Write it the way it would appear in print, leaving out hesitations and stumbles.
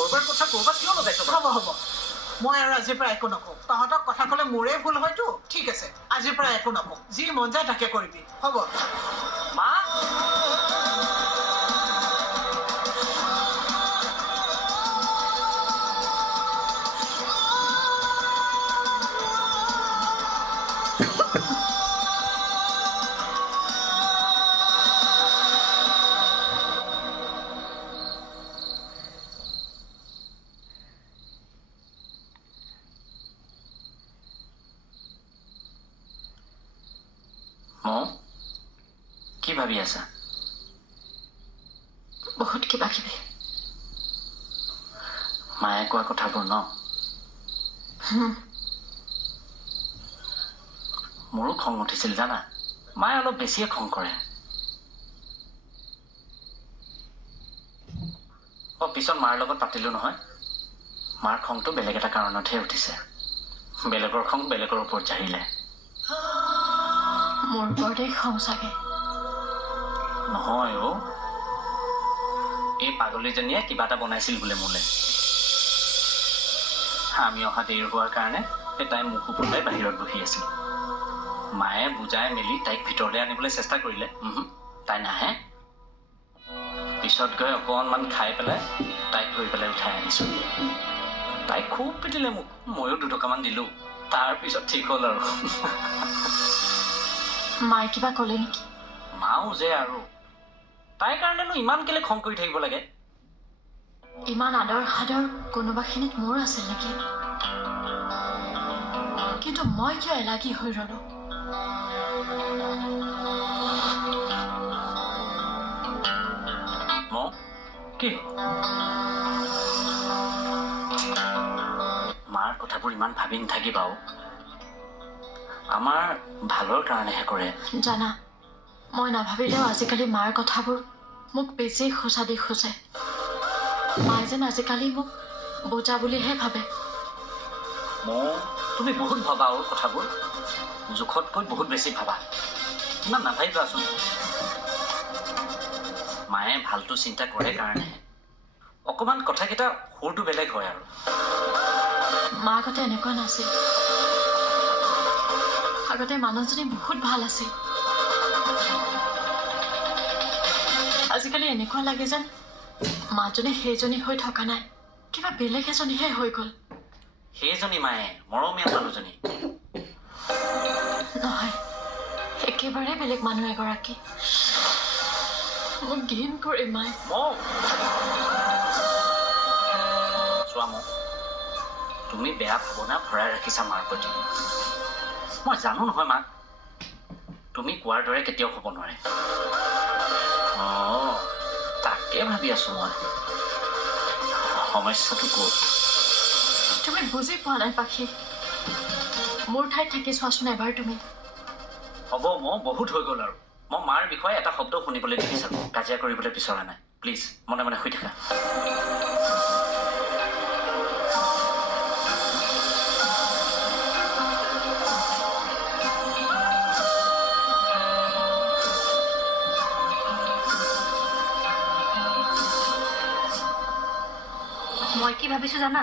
কৰবাৰ কথা কৰবাত কিয় লগাইছ? হ'ব হ'ব, মই আৰু আজিৰ পৰা একো নকওঁ। তহঁতক কথা ক'লে মোৰে ভুল হয়তো। ঠিক আছে, আজিৰ পৰা একো নকওঁ, যি মন যায় তাকে কৰিবি। হ'ব মা? কি ভাবি আছা? বহুত কিবা কিবি। মায়ে কোৱা কথাবোৰ ন? মোৰো খং উঠিছিল জানা। মায়ে অলপ বেছিয়ে খং কৰে। পিছত মাৰ লগত পাতিলো নহয়। মাৰ খংটো বেলেগ এটা কাৰণতহে উঠিছে। বেলেগৰ খং বেলেগৰ ওপৰত জাৰিলে। মোৰ ওপৰতে খং চাগে। নহয় অ', এই পাগলীজনীয়ে কিবা এটা বনাইছিল বোলে মোলে। আমি অহা দেৰি হোৱাৰ কাৰণে তাই মুখ ওপৰলৈ বাহিৰত বহি আছিল। মায়ে বুজাই মেলি তাইক ভিতৰলৈ আনিবলৈ চেষ্টা কৰিলে। তাই নাহে। পিছত গৈ অকণমান খাই পেলাই তাইক গৈ পেলাই উঠাই আনিছো। তাই খুব পিটিলে মোক। ময়ো 2 টকামান দিলো। তাৰ পিছত ঠিক হ'ল আৰু। মায়ে কিবা ক'লে নেকি? মাও যে আৰু তাইৰ কাৰণেনো ইমান কেলে খং কৰি থাকিব লাগে? ইমান আদৰ সাদৰ কোনোবাখিনিত মোৰ আছিল নেকি? কিন্তু মই কিয় এলাগী হৈ ৰলো? কি মাৰ কথাবোৰ ইমান ভাবি নাথাকিবা। আমাৰ ভালৰ কাৰণেহে কৰে। জানা, মই নাভাবিলেও আজিকালি মাৰ কথাবোৰ মোক বেছি খোঁচা দি খোজে। মায়ে যেন আজিকালি মোক বোজা বুলিহে ভাবে। তুমি বহুত ভাবা আৰু কথাবোৰ। জোখতকৈ বহুত বেছি ভাবা। ইমান নাভাবিবাচোন। মায়ে ভালটো চিন্তা কৰে কাৰণে অকণমান কথাকেইটা সুৰটো বেলেগ হয় আৰু। মা আগতে এনেকুৱা নাছিল। আগতে মানুহজনী বহুত ভাল আছিল। আজিকালি এনেকুৱা লাগে যেন মাজনী সেইজনী হৈ থকা নাই, কিবা বেলেগ এজনীহে হৈ গ'ল। সেইজনী মায়ে মৰমীয়া মানুহজনী নহয়, একেবাৰে বেলেগ মানুহ এগৰাকী। মোক ঘিণ কৰে মায়ে। চোৱা মোক, তুমি বেয়া ভাৱনা ভৰাই ৰাখিছা মাৰ প্ৰতি। মই জানো নহয় মাক, তুমি কোৱাৰ দৰে কেতিয়াও হ'ব নোৱাৰে। তাকে ভাবি আছো মই। সমস্যাটো ক'ত? তুমি বুজি পোৱা নাই পাখি। মোৰ ঠাইত থাকি চোৱাচোন এবাৰ তুমি। হ'ব, মই বহুত হৈ গ'ল আৰু। মই মাৰ বিষয়ে এটা শব্দ শুনিবলৈ নিবিচাৰো। কাজিয়া কৰিবলৈ বিচৰা নাই। প্লিজ মনে মনে শুই থাকা। মই কি ভাবিছো জানা?